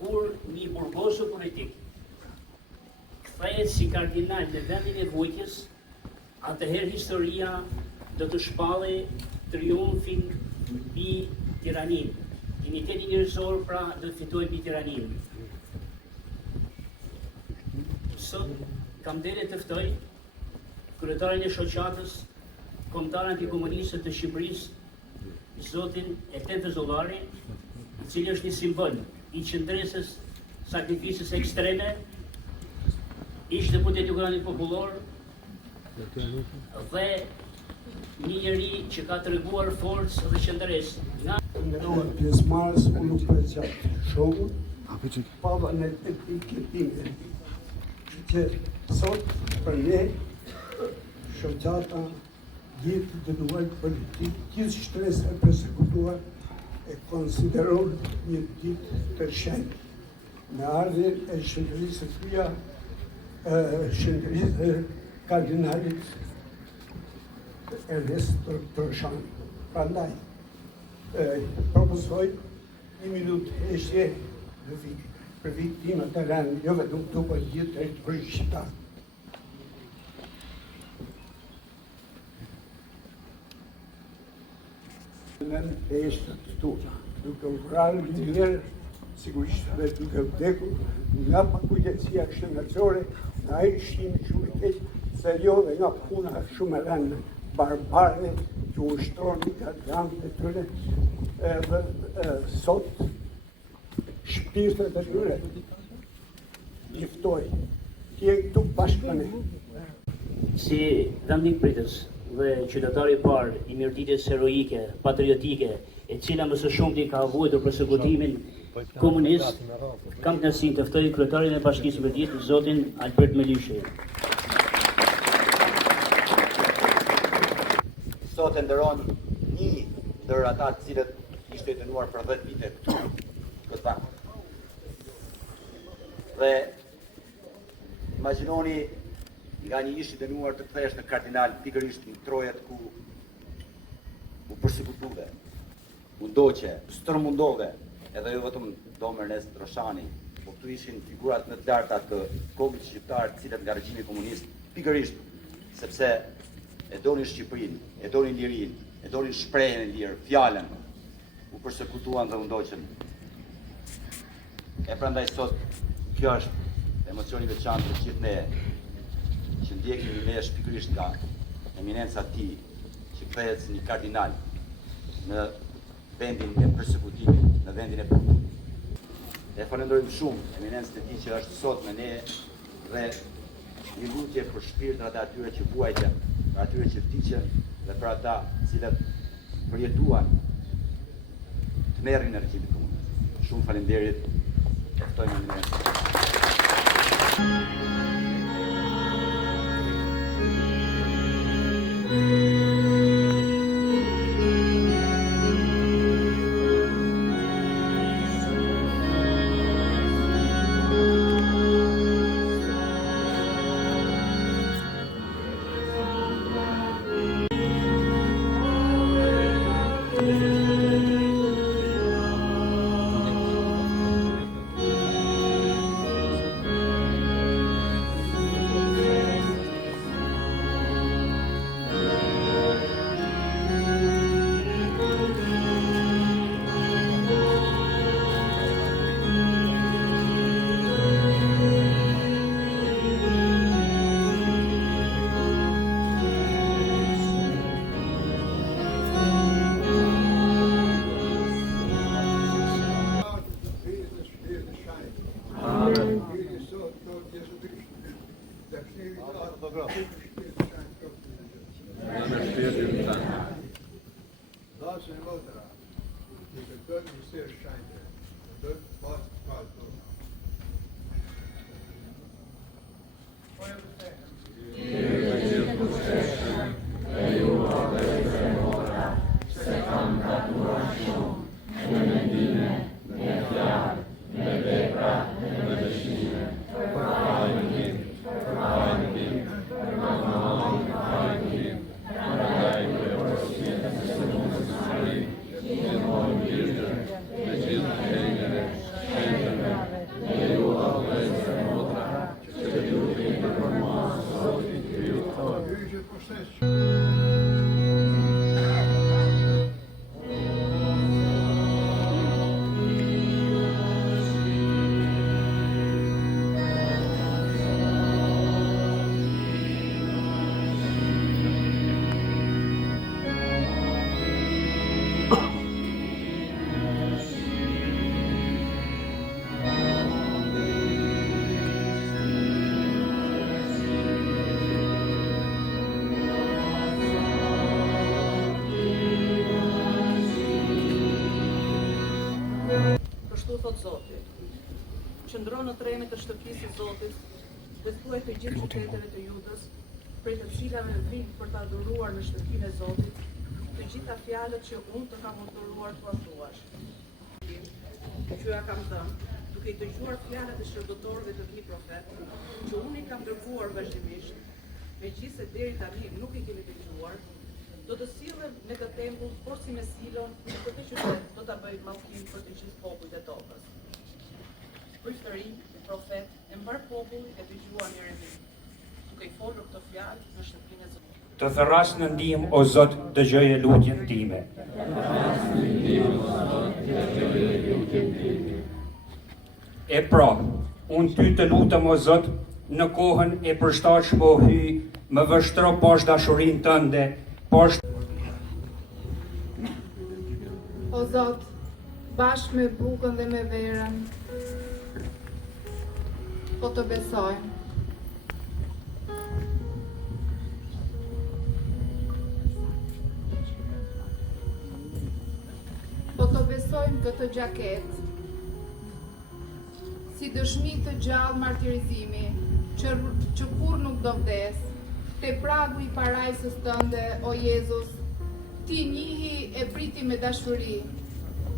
kur një burgosë politik kthehet si kardinal në vendin e Vujtjes, atëherë historia do të shpallë triumfin mbi tiranin. Uniteti njerëzor pra do të fitojë mbi tiranin. Sot kam dele të ftoj kryetarin e shoqatës kombëtare antikomuniste të Shqipërisë, zotin Etem Fezullari, i cili është një simbol i qëndresës sakrificës ekstreme, ish deputet i Kuvendit Popullor dhe një njeri që ka treguar forcë dhe qëndresë. Nderuar pjesëmarrës, unë nuk përqat shumë, pava në etike time, që sot për ne, shoqata, gjithë dënuar politik, gjithë shtres e persekutuar, e konsideron një ditë të shenjtë. Në ardhjen e shëndërisë së tyja, shëndërisë e kardinalit Ernest Troshan. Prandaj, propozoj një minutë heshtje për viktimat e rënë, jo vetëm këtu, por gjithë territorin shqiptar. Në eshtët të tona, duke u vrarë një njerë, sigurisht dhe duke u vdekur, nga pakujdesia shëndetësore, nga ai shimi shumë i keq, se jo dhe nga puna shumë e rënë barbare që ushtron një gardianët e tyre, edhe sot shpirtet e tyre liftoj. Tje këtu bashkë me ne. Si vendnik pritës dhe qytetari i parë i mirëditjes heroike, patriotike, e cila më së shumti ka vuajtur persekutimin komunist, kam kënaqësinë të ftoj kryetarin e Bashkisë së Mirëditjes, zotin Albert Melishi. Sot e nderon një ndër ata të cilët ishte dënuar për 10 vite këtë vend. Dhe imagjinoni nga një ish i dënuar të kthehesh në kardinal pikërisht në trojet ku u përsekutuve, u doqe, stërmundove, edhe jo vetëm dom Ernest Troshani, po këtu ishin figurat më të larta të kokës shqiptar, të cilët nga regjimi komunist, pikërisht sepse e donin Shqipërinë, e donin lirinë, e donin shprehjen e lirë, fjalën, u përsekutuan dhe u ndoqën. E prandaj sot kjo është emocioni i veçantë për gjithë ne, që ndjekim një mesh pikërisht nga eminenca e tij, që kthehet si një kardinal në vendin e përsekutimit, në vendin e punës. E falenderojmë shumë eminencën e tij që është sot me ne dhe një lutje për shpirtrat e atyre që vuajtën, për atyre që vdiqën dhe për ata cilët përjetuan tmerrin e regjimit komunist. Shumë faleminderit, e ftojmë eminencën. thot Zoti. Qëndro në tremit të shtëpisë së Zotit, dhe thuaj të gjithë qyteteve të Judës, prej të cilave vijnë për ta adhuruar në shtëpinë e Zotit, të gjitha fjalët që unë të kam udhëruar t'u thuash. Që ja kam thënë, duke i dëgjuar fjalët e shërbëtorëve të mi profet, që unë i kam dërguar vazhdimisht, megjithëse deri tani nuk i keni dëgjuar, do të sillem në këtë tempull, por si me silon, në këtë qytet do ta bëj mallkim për të gjithë popujt e tokës. Pritëri, profet, e mbar popull e dëgjuan Jeremi, duke i folur këto fjalë në shtëpinë e Zotit. Të thërras në ndihmë, o Zot, dëgjoje lutjen time. E pra, unë ty të lutem, o Zot, në kohën e përshtatshme o hyj, më vështro poshtë dashurinë tënde, poshtë. O Zot, bashkë me bukën dhe me verën, po të besojmë. Po të besojmë këtë gjaketë, si dëshmi të gjallë martirizimi, që kur nuk do vdes, te pragu i parajsës tënde, o Jezus, ti njihi e priti me dashuri,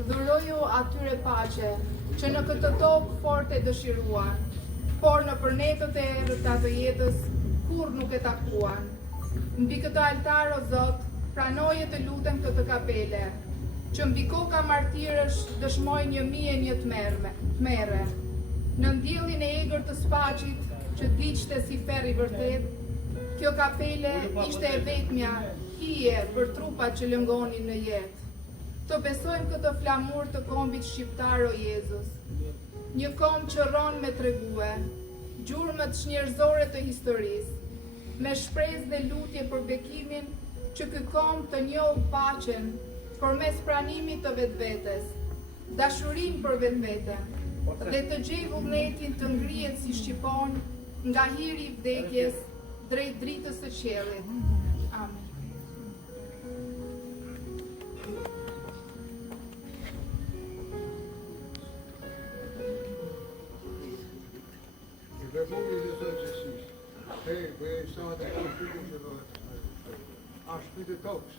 dhuroju atyre paqe, që në këtë tokë forte dëshiruan, por në përnetët e errëta të jetës, kur nuk e takuan. Mbi këtë altar, o Zot, pranoje të lutem këtë kapele, që mbi koka martirësh dëshmoj 1001 tmerre. Në ndjellin e egër të Spaqit, që diqte si ferr i vërtet, kjo kapele ishte e vetmja hije për trupat që lëngonin në jetë. Të besojmë këtë flamur të kombit shqiptar, o Jezus, një komb që rron me tregue, gjurmët shnjërzore të historisë, me shpresë dhe lutje për bekimin që ky komb të njohë paqen përmes pranimit të vetvetes, dashurinë për vetveten, dhe të gjej vullnetin të ngrihet si shqipon nga hiri i vdekjes drejt dritës së qiellit. Amen. Dhe mundi dhe Zotë Gjesis, për e sa të konflikën që do ashtë për të tokës.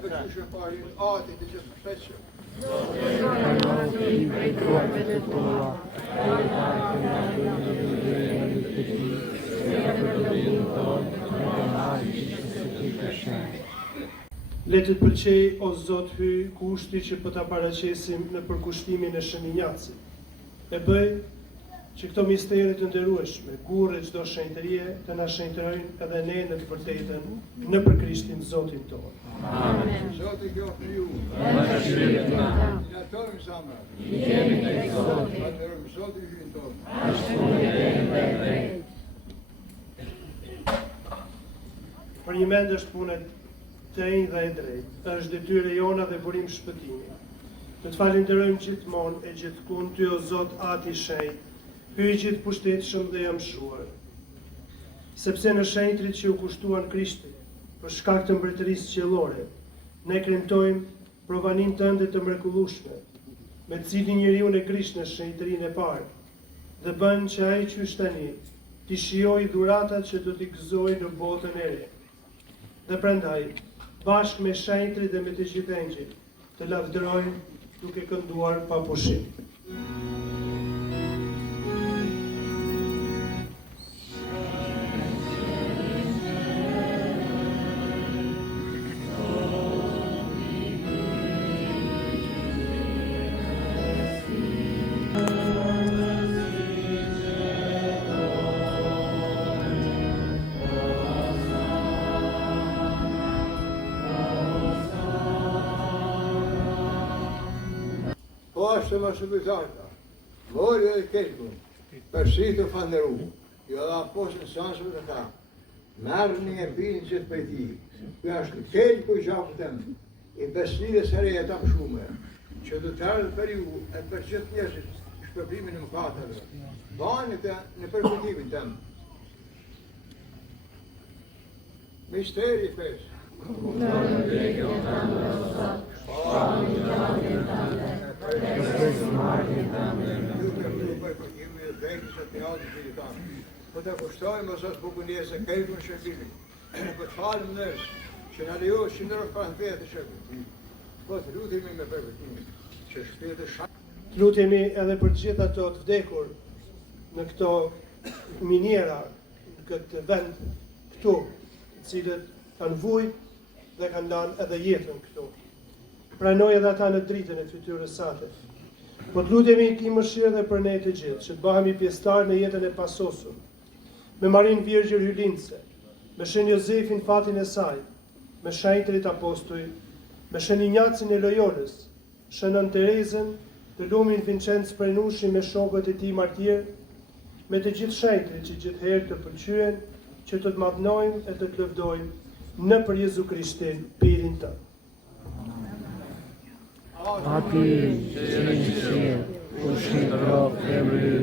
Për që shëmparin atit e që të shpeqë. Le të pëlqej, o Zot hyj, kushti që po ta paraqesim në përkushtimin e shëninjatësit. E bëj që këto misteri të nderueshme, kurrë çdo shenjtërie, të na shenjtërojnë edhe ne në të vërtetën në për Krishtin Zotin tonë. Amen. Zoti qoftë ju. Ja tonë zamra. I kemi tek Zoti. Atëherë Zoti hyn tonë. Ashtu e Për një mend është punë tënj dhe e drejtë, është detyre jona dhe burim shpëtimi. Të të falenderojmë gjithmonë e gjithkund ty, o Zot Ati i shenjtë, hyj gjithë pushtetshëm dhe jamshuar. Sepse në shenjtrit që u kushtuan Krishtit, për shkak të mbretërisë qiellore, ne kremtojmë provanin tënde të mrekullueshme, me të cilin njeriu e Krisht në shenjtërinë e parë, dhe bën që ai qysh tani t'i shijojë dhuratat që do t'i gëzojë në botën e re. Dhe prandaj, bashkë me shenjtrit dhe me të gjithë engjëjt, të lavdërojmë duke kënduar pa pushim. Po ashtë më shëpëzarta, vojë dhe kelku, përsi të fanderu, jo dhe aposën sansëve të ta, merë një e pinë që të pëjti, kjo është kelku i gjafë temë, i besnire së reja ta më shume, që të të rrë për ju e për gjithë njësit shpërblimin në mëkatëve, banë të në përkutimin temë. Misteri i fesë. Po të kushtojmë ose të bukunie se kelku në shërbimi. Po të falëm nërës që në lejo që nërë për në të shërbimi. Po të lutemi me përvëtimi që shpjetë shakë. Të lutemi edhe për gjithë ato të vdekur në këto miniera, në këtë vend këtu, të cilët kanë vujt dhe kanë danë edhe jetën këtu. Pranoj edhe ata në dritën e fytyrës sate. Po të lutemi ki mëshirë dhe për ne të gjithë, që të bëhemi pjesëtar në jetën e pasosur, me Marin Virgjër Hylince, me Shën Jozefin fatin e saj, me shenjtërit apostoj, me Shën Ignacin e Loyolës, Shënën Terezën, të lumin Vincenz Prenushi me shokët e tij martirë, me të gjithë shenjtërit që gjithherë të pëlqyen, që të të madhnojmë e të të lëvdojmë në për Jezu Krishtin, pirin të. Ati që në qërë, ku shqipërok e mërë,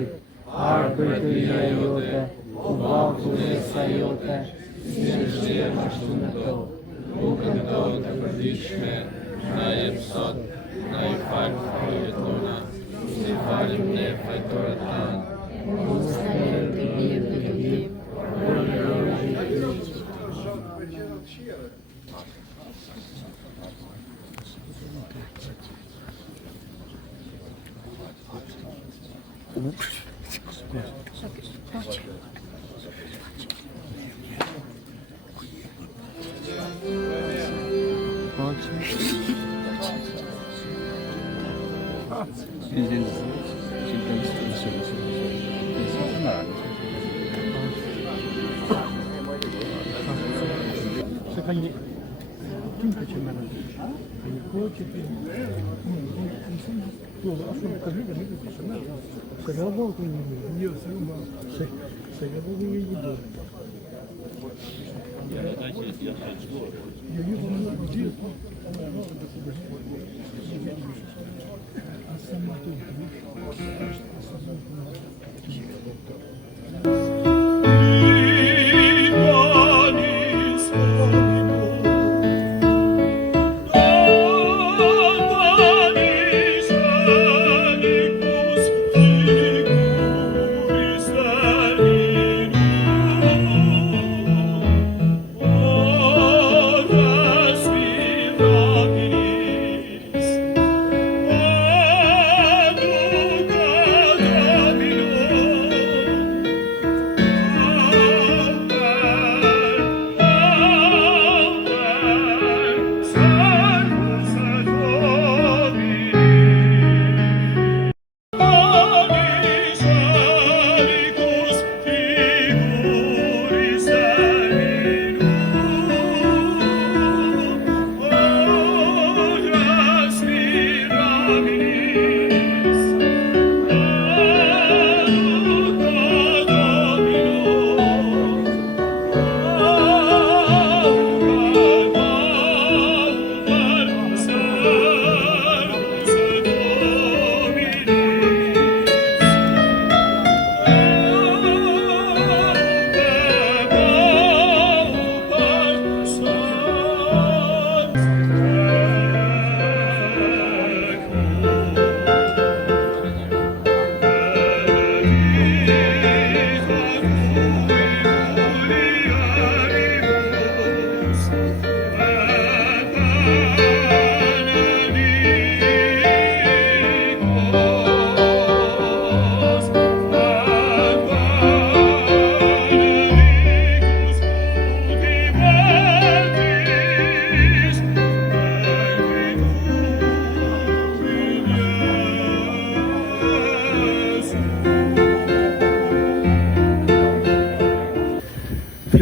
arbër të një jote, u baku dhe sa jote, si në qërë ashtu në to, bukën to të përdishme, na jep sot, na i falë fajët tona, si falim ne fajtorët tanë, mos të nërë të mirë të gëllim, por në rojë të liqë.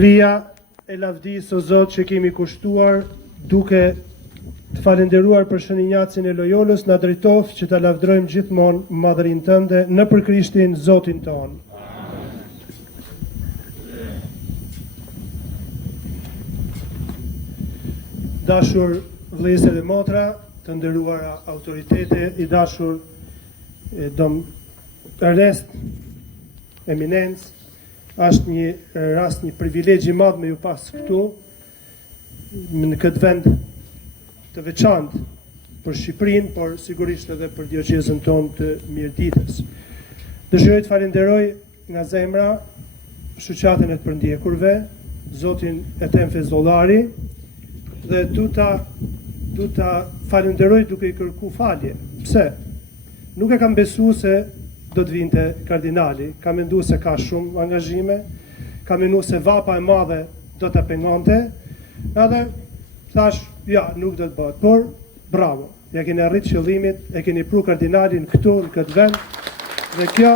Biblia e lavdisë o Zot që kemi kushtuar duke të falenderuar për shëninjacin e Loyolës, na drejtoft që ta lavdrojmë gjithmonë madhërinë tënde në për Krishtin Zotin ton. Dashur vëllezër dhe motra, të nderuara autoritete, i dashur dom Ernest, Eminenc, është një rast, një privilegj i madh me ju pas këtu në këtë vend të veçantë për Shqipërinë, por sigurisht edhe për diocezën tonë të Mirditës. Dëshiroj të falenderoj nga zemra shoqatën e të përndjekurve, Zotin Etem Fezollari, dhe du ta falenderoj duke i kërku falje. Pse? Nuk e kam besu se do të vinte kardinali, kam mendu se ka shumë angazhime, kam mendu se vapa e madhe do të pengonte, edhe thash, ja, nuk do të bëhet, por bravo, ja keni arrit qëllimit, e keni pru kardinalin këtu, në këtë vend, dhe kjo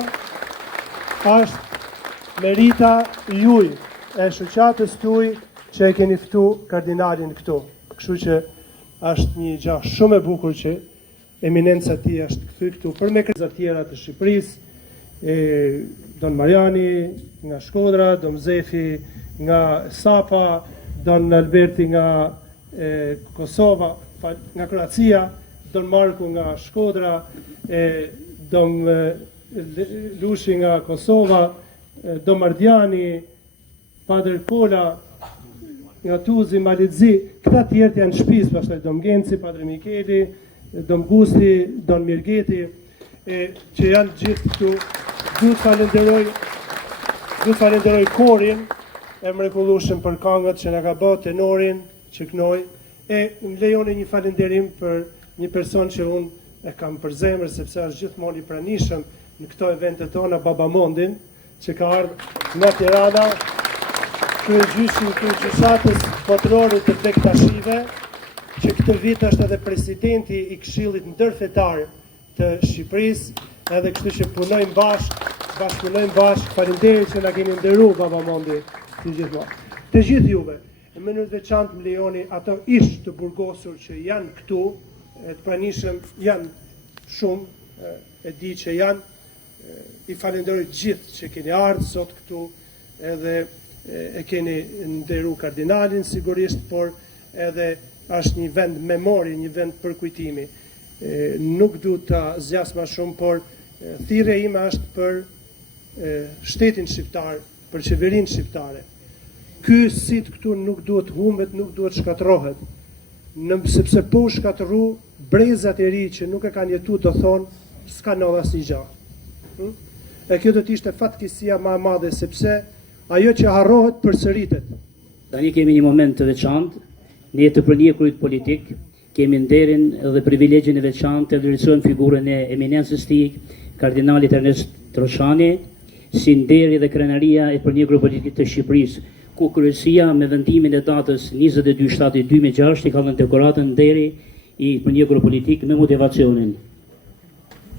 është merita juj, e shoqatës tuaj që e keni ftu kardinalin këtu. Kështu që është një gjë shumë e bukur që Eminenca ti është kthy këtu për me krizat tjera të Shqipërisë, Don Mariani nga Shkodra, Don Zefi nga Sapa, Don Alberti nga Kosova, nga Kroacia, Don Marku nga Shkodra, Don Lushi nga Kosova, Don Mardiani, Padre Kola nga Tuzi, Malizzi, këta tjerët janë shtëpisë, pastaj Don Genci, Padre Mikeli, Don Gusti, Don Mirgeti, që janë gjithë këtu. Du të falenderoj korin e mrekullueshëm për këngët që na ka bërë tenorin që kënoj, e më lejoni një falenderim për një person që unë e kam për zemër sepse është gjithmonë i pranishëm në këto eventet tona, Baba Mondin, që ka ardhur nga Tirana, kryegjyshi i gjysatës botërore të Bektashive, që këtë vit është edhe presidenti i Këshillit Ndërfetar të Shqipërisë, edhe kështu që punojmë bashkë, faleminderit që na keni nderuar Baba Mondi të gjithmonë. Të gjithë juve, në mënyrë të veçantë më lejoni ato ish të burgosur që janë këtu, të pranishëm janë shumë, e di që janë, i falenderoj gjithë që keni ardhur sot këtu, edhe e keni nderu kardinalin sigurisht, por edhe është një vend memori, një vend përkujtimi. Nuk du të zjas ma shumë, por thirrja ime është për shtetin shqiptar, për qeverinë shqiptare. Ky sit këtu nuk duhet humbet, nuk duhet shkatërrohet, sepse po shkatërru brezat e ri që nuk e kanë jetu të thonë, s'ka ndodhur asnjë gjë. E kjo do të ishte fatkeqësia më e madhe, sepse ajo që harrohet përsëritet. Tani kemi një moment të veçantë. Ne të përndjekurit politik, kemi nderin dhe privilegjin e veçantë të vlerësojmë figurën e eminencës tij, kardinalit Ernest Troshani, si nderi dhe krenaria e përndjekurit politik të Shqipërisë, ku kryesia me vendimin e datës 22/7/2006 i ka dhënë dekoratën nderi i përndjekurit politik me motivacionin.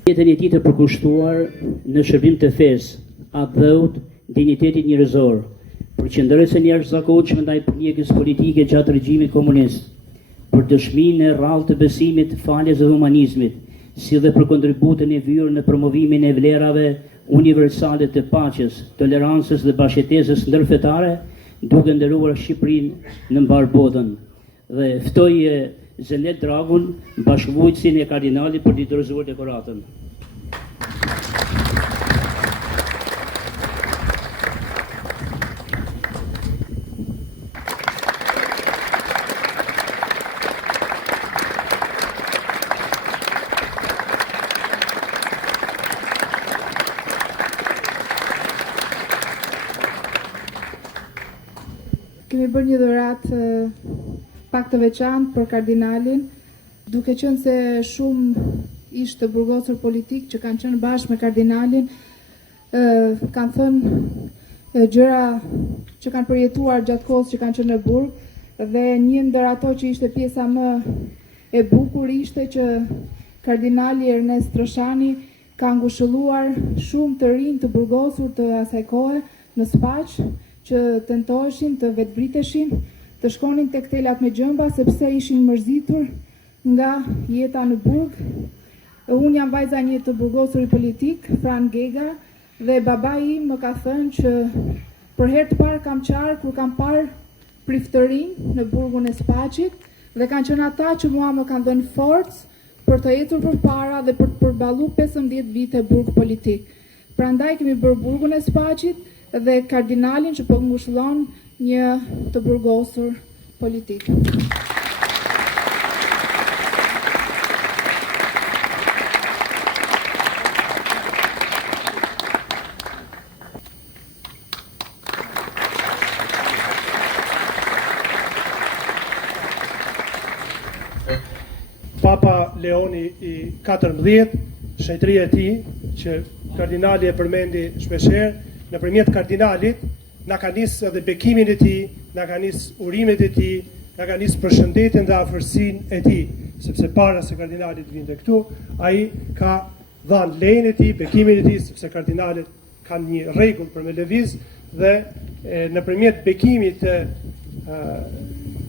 Jetën e tij të përkushtuar në shërbim të fesë, atë dheut, dignitetit njerëzor, përqendresen e jashtëzakonshme ndaj përndjekjes politike gjatë regjimit komunist, për dëshminë e rrallë të besimit, faljes dhe humanizmit, si dhe për kontributin e vyrë në promovimin e vlerave universale të paqes, tolerancës dhe bashkëjetesës ndërfetare, duke nderuar Shqipërinë në mbar botën. Dhe ftoj Zenet Dragun, bashkëvujtësin e kardinalit, për t'i dorëzuar dekoratën. Kemi bërë një dhuratë pak të veçantë për kardinalin, duke qenë se shumë ish të burgosur politik që kanë qenë bashkë me kardinalin, kanë thënë gjëra që kanë përjetuar gjatë kohës që kanë qenë në burg, dhe një ndër ato që ishte pjesa më e bukur ishte që kardinali Ernest Troshani ka ngushëlluar shumë të rinj të burgosur të asaj kohe në Spaq, që tentoheshin të vetëbriteshin, të shkonin tek telat me gjëmba sepse ishin mërzitur nga jeta në burg. Unë jam vajza një të burgosuri politik, Fran Gega, dhe babai im më ka thënë që për herë të parë kam qarë kur kam parë priftërin në burgun e Spaqit dhe kanë qenë ata që mua më kanë dhënë forcë për të jetur përpara dhe për të përballuar 15 vite burg politik. Prandaj kemi bërë burgun e Spaqit dhe kardinalin që po ngushëllon një të burgosur politik. Papa Leoni i 14, shenjtëria e tij, që kardinali e përmendi shpeshherë, nëpërmjet kardinalit na ka nisë edhe bekimin e tij, na ka nisë urimet e tij, na ka nisë përshëndetjen dhe afërsinë e tij, sepse para se kardinali të vinte këtu, ai ka dhënë lejen e tij, bekimin e tij, sepse kardinalet kanë një rregull për me lëviz dhe nëpërmjet bekimit të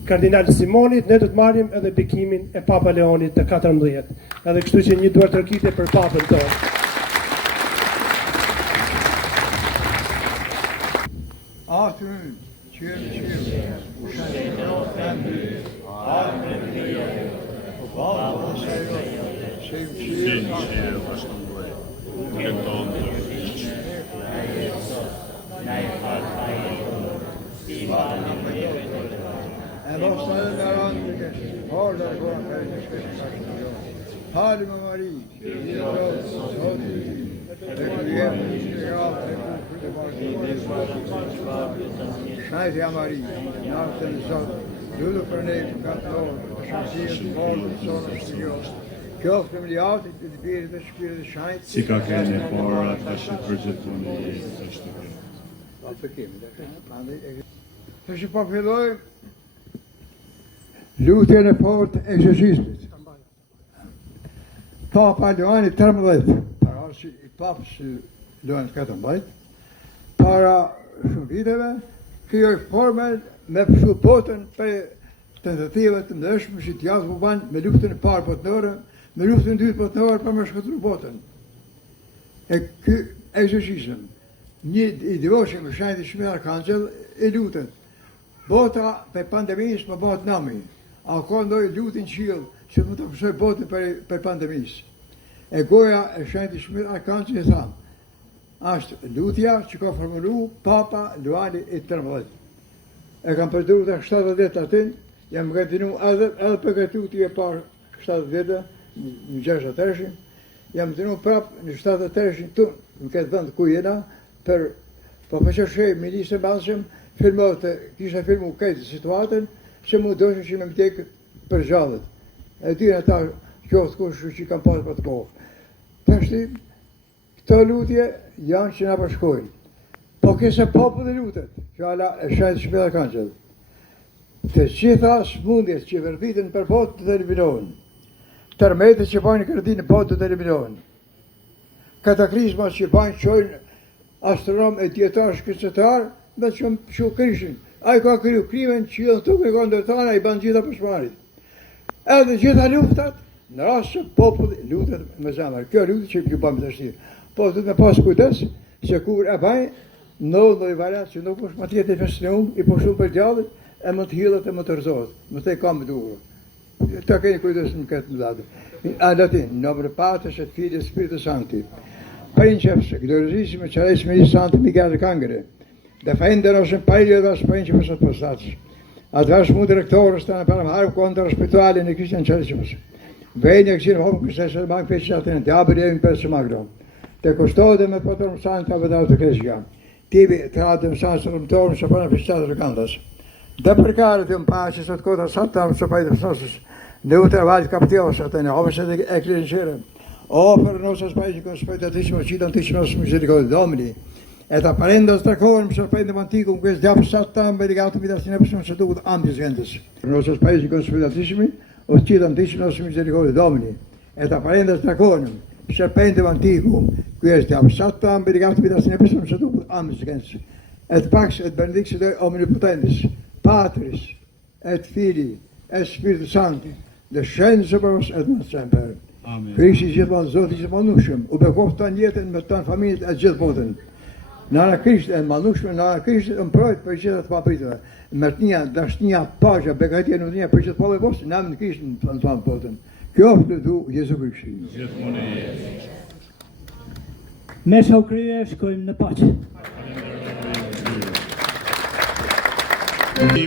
Kardinal Simonit, ne do të marrim edhe bekimin e Papa Leonit të 14. Edhe kështu që një duartërkitje për papën tonë. Atun, qërë, En dostlarım arandık, orada koyan kardeşlerim karşılıyor. Halime Marie, Schneider Marie, Nathan Zot, Lulu Verneem, Katlon, Chazier, Volk, Zonnestudios. Kjofte me die altijd in de beren, de spieren, de schijnt. Sika kene voor dat je budget doen is. Wat bekend. Dus je papillon. Luther në fort eksorcizmit. Papa Leoni 13, para si i papës Leoni 14, para shumë viteve, kjo është formel me përshu botën për tentative të mdëshme që t'jazë më banë me luftën e parë botënore, me luftën e dytë botënore për me shkëtru botën. E ky eksorcizm, një i devoshëm me shenjtë shumë arkangjell e lutën. Bota për pandemisë më bëhet nami. A ka ndoj lutin qiell që më të përsoj botën për pandemisë. E goja e shenjtë Shmir Arkangjell e thamë, ashtë lutja që ka formulu Papa Leoni i 13. E kam përduru të 70 vjetë atin, jam gëtinu edhe për gëtu t'i e parë 70 vjetë, në 63, jam gëtinu prapë në 73 të në këtë vend ku jena, për përshej Ministrë Bashëm, kisha filmu këtë situatën, që mu doshin që me më tekë për gjallët. E dyre ata qoftë kush që kam pasë për të kohë. Tashti, këto lutje janë që na përshkojnë. Po kese populli lutet, që ala e shenjtë Shmir Arkangjell. Të gjitha smundjet që vërtiten për botë të eliminohen. Tërmetet që bajnë kërdi në botë të eliminohen. Kataklizmat që bajnë qojnë astronom e djetar shkëtëtar, me që krishin. A i ka kriju krimen që jënë të kërë ndërtana, i banë gjitha për shmarit. Edhe gjitha luftat, në rrasë që populli lutet me zemër. Kjo lutet që kjo bëmë të shtirë. Po të me pas kujdes, se kur e bajnë, në i variat që nuk është ma tjetë i fesënium, i po shumë për djallit, e më të hilët e më të rëzohet. Më të i kam duhur. Të keni kujdes në këtë më datë. A latin, në mërë patës e të fili Spiritu Sancti. Principes, gloriosissimo Carissimo Santo Miguel Arcangelo, defendenos in paio das principes apostolados. Attraverso moeder rectores staan per hem contra spirituali in de Christian Churches. Weinig zien we ook gezegd dat man feest in de abadie in Persamagro. De custode met potrum santa vedaut de Christia. Tibi tradem sansum torm sapana festato cantas. Da precare di un pace sotto coda santa sapai de nossos. Neutra val captivo satana, ovese de ecclesiere. O per nostras paesi con spettatissimo tantissimo misericordia Domini. Et apparendos dracorum serpendem anticum quis diabus satam verigatum vidas inepsum seducut ambis gentes. Per nostras paesi con spettatissimi tantissimo misericordia Domini. Et apparendos dracorum serpendem anticum quis diabus satam verigatum vidas inepsum seducut ambis gentes. et pax et benedicere omnipotens, Patris, et Filii, et Spiritus Sancti, descenso per vos et non semper. Amen. Krishti gjithmonë Zoti i gjithmonueshëm, u bekoft tan jetën me tan familjet e gjithë botën. Nara Krishtit e manueshme, nara Krishtit mbrojt për gjithë të papritëve. Mërtnia, dashnia, paqja, begatia në dunia për gjithë popujt vostë, në emrin e Krishtit në tan botën. Kjo është du Jezu Krishti. Gjithmonë jetë. Me sa krye, shkojmë në pace. Mi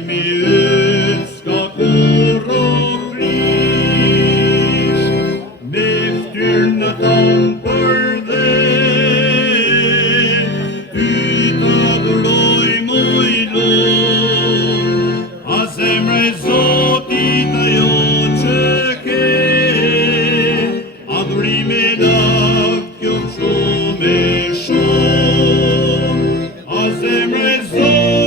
ska kurra prish, neftyr në thamë për dhe, ty të adhuroj moj Lord, a zemre Zotit ajo që ke, adhurime lavë kjo shumë e shumë, a zemre Zotit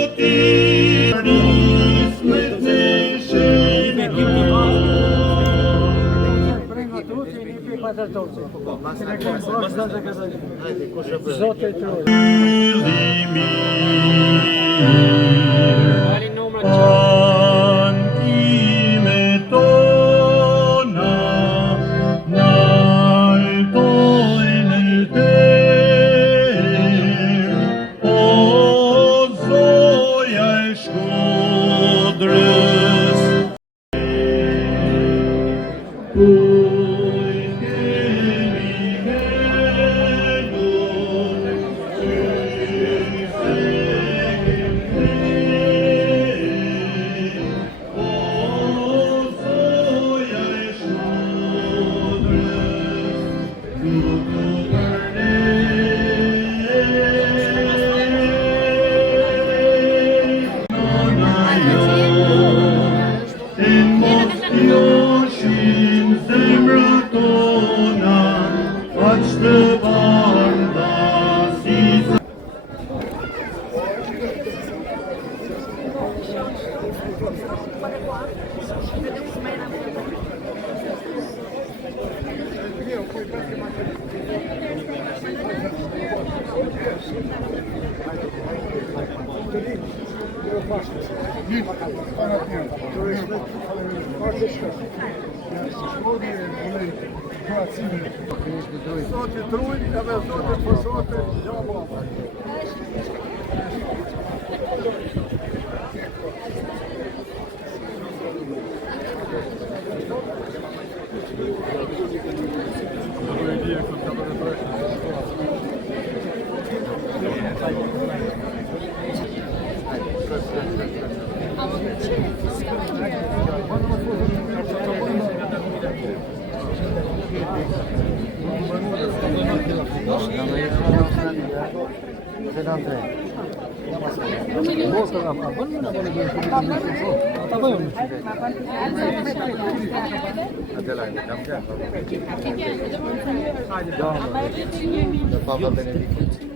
Zoti truj, edhe Zoti përshoti, jo më. Papa Benedictus.